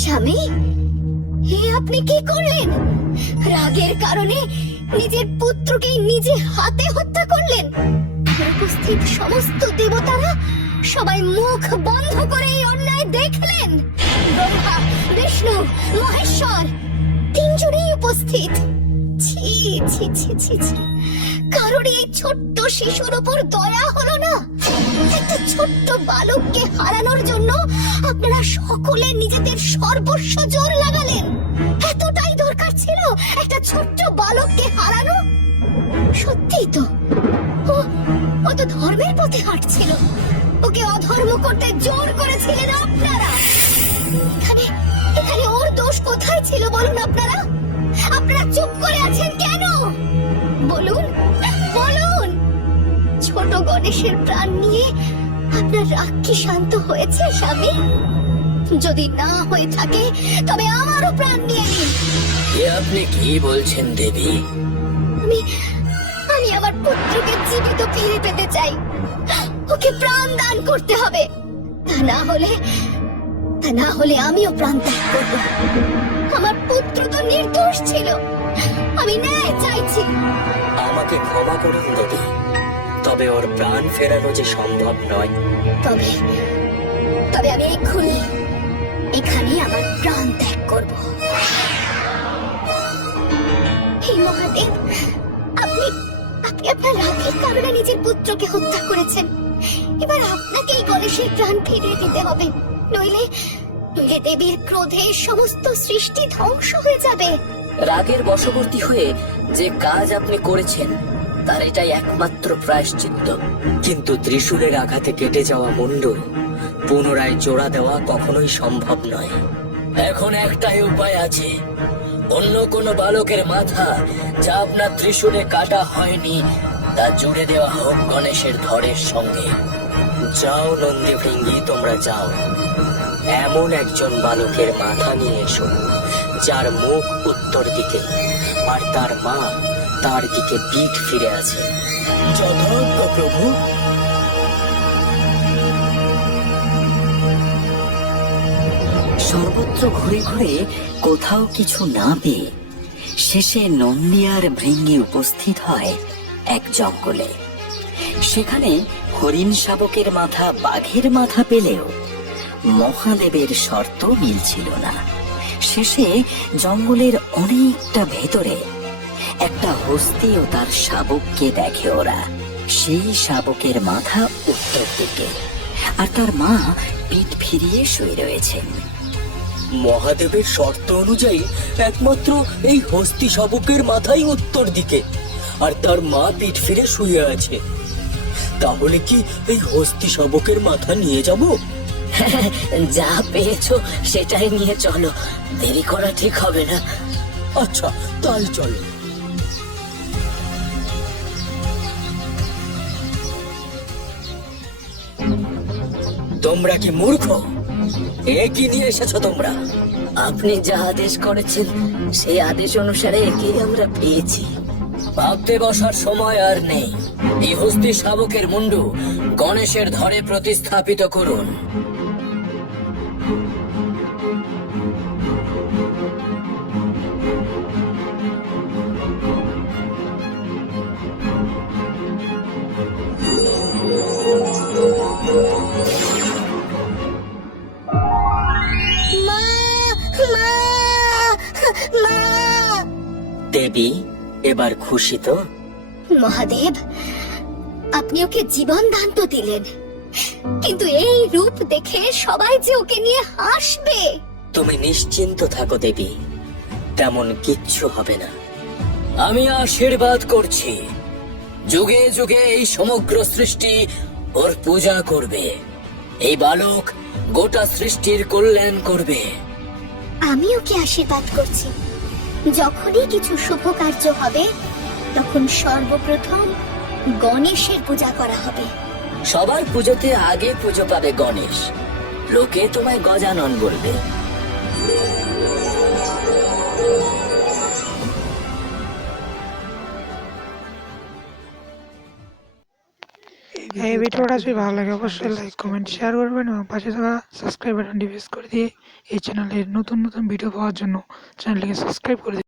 স্বামী, হে আপনি কি করলেন? রাগের কারণে নিজের পুত্রকে নিজে হাতে হত্যা করলেন। উপস্থিত সমস্ত দেবতারা সবাই মুখ বন্ধ করে এই অন্যায় দেখলেন। ব্রহ্মা, বিষ্ণু, মহেশ্বর তিনজনেই উপস্থিত। ছি ছি ছি ছি ছি, কারোর এই ছোট্ট শিশুর উপর দয়া হলো না? একটা ছোট্ট বালককে হারানোর জন্য আপনারা সকলে নিজেদের সর্বস্ব জোর লাগালেন। এতটাই দরকার ছিল একটা ছোট্ট বালককে হারানো? সত্যিই তো, ও তো ধর্মের পথে হাঁটছিল। ওকে অধর্ম করতে জোর করেছিলেন আপনারা। এখানে এখানে ওর দোষ কোথায় ছিল বলুন? আপনারা আপনারা চুপ করে আছেন কেন? বলুন বলুন, ছোট গণেশের প্রাণ নিয়ে আপনার রাগ কি শান্ত হয়েছে স্বামী? যদি না হয়ে থাকে তবে আমারও প্রাণ নিয়ে নিন। আপনি কি বলছেন দেবী? আমি আমার পুত্রকে জীবিত ফিরে পেতে চাই। ওকে প্রাণ দান করতে হবে, তা না হলে আমিও প্রাণ ত্যাগ করব। আমার পুত্র তো নির্দোষ ছিল, আমি ন্যায় চাইছি। আমাকে ক্ষমা করুন দেবী, তবে ওর প্রাণ ফেরানো যে সম্ভব নয়। তবে আমি এখানে আমার প্রাণ ত্যাগ করব। হে মহাদেব, আপনি আপনার রাগের কারণে নিজের পুত্রকে হত্যা করেছেন। এবার আপনাকে এই গণেশের প্রাণ ফিরিয়ে দিতে হবে, নইলে দেবীর ক্রোধে সমস্ত সৃষ্টি ধ্বংস হয়ে যাবে। রাগের বশবর্তী হয়ে যে কাজ আপনি করেছেন তার এটাই একমাত্র প্রায়শ্চিত্ত। কিন্তু ত্রিশূলের আঘাতে কেটে যাওয়া মুন্ড পুনরায় জোড়া দেওয়া কখনোই সম্ভব নয়। এখন একটাই উপায় আছে, অন্য কোনো বালকের মাথা যা আপনার ত্রিশূলে কাটা হয়নি তা জুড়ে দেওয়া হোক গণেশের ধরের সঙ্গে। যাও নন্দী ভৃঙ্গি, তোমরা যাও, এমন একজন বালকের মাথা নিয়ে এসো যার মুখ উত্তর দিকে আর তার মা তার দিকে পিঠ ফিরে আছে। যথাজ্ঞ প্রভু। সর্বত্র ঘুরে ঘুরে কোথাও কিছু না পেয়ে শেষে নন্দী আর ভৃঙ্গি উপস্থিত হয় এক জঙ্গলে। সেখানে হরিণ শাবকের মাথা বাঘের মাথা পেলেও মহাদেবের শর্ত মিলছিল না। শেষে জঙ্গলের অনেকটা ভেতরে একটা হস্তি ও তার শাবককে দেখে ওরা। সেই শাবকের মাথা উত্তর দিকে আর তার মা পিঠ ফিরিয়ে শুয়ে রয়েছেন। মহাদেবের শর্ত অনুযায়ী একমাত্র এই হস্তি শাবকের মাথাই উত্তর দিকে আর তার মা পিঠ ফিরে শুয়ে আছে। তাহলে কি এই হস্তি শাবকের মাথা নিয়ে যাব? যা পেয়েছো সেটাই নিয়ে চলো, দেরি করা ঠিক হবে না। আচ্ছা, তাই চলো। তোমরা কি মূর্খ? এ কি নিয়ে এসেছো তোমরা? আপনি যা আদেশ করেছেন সেই আদেশ অনুসারে একেই আমরা পেয়েছি। ভাবতে বসার সময় আর নেই। এই হস্তি শাবকের মুন্ডু গণেশের ধরে প্রতিস্থাপিত করুন। দেবী, এবার খুশি তো? মহাদেব, আপনি ওকে জীবন দান তো দিলেন, কিন্তু এই রূপ দেখে সবাই যে ওকে নিয়ে হাসবে। তুমি নিশ্চিন্ত থাকো দেবী, তেমন কিচ্ছু হবে না। আমি আশীর্বাদ করছি, যুগে যুগে এই সমগ্র সৃষ্টি ওর পূজা করবে। এই বালক গোটা সৃষ্টির কল্যাণ করবে। আমি ওকে আশীর্বাদ করছি, যখনই কিছু শুভ কার্য হবে তখন সর্বপ্রথম গণেশের পূজা করা হবে। সবার পুজোতে আগে পুজো পাবে গণেশ, লোকে তোমায় গজানন বলবে। এই ভিডিওটা যদি ভালো লাগে অবশ্যই লাইক কমেন্ট শেয়ার করবেন এবং পাশে থাকা সাবস্ক্রাইব বাটনটি প্রেস করে দিয়ে এই চ্যানেলের নতুন নতুন ভিডিও পাওয়ার জন্য চ্যানেলটিকে সাবস্ক্রাইব করে দিন।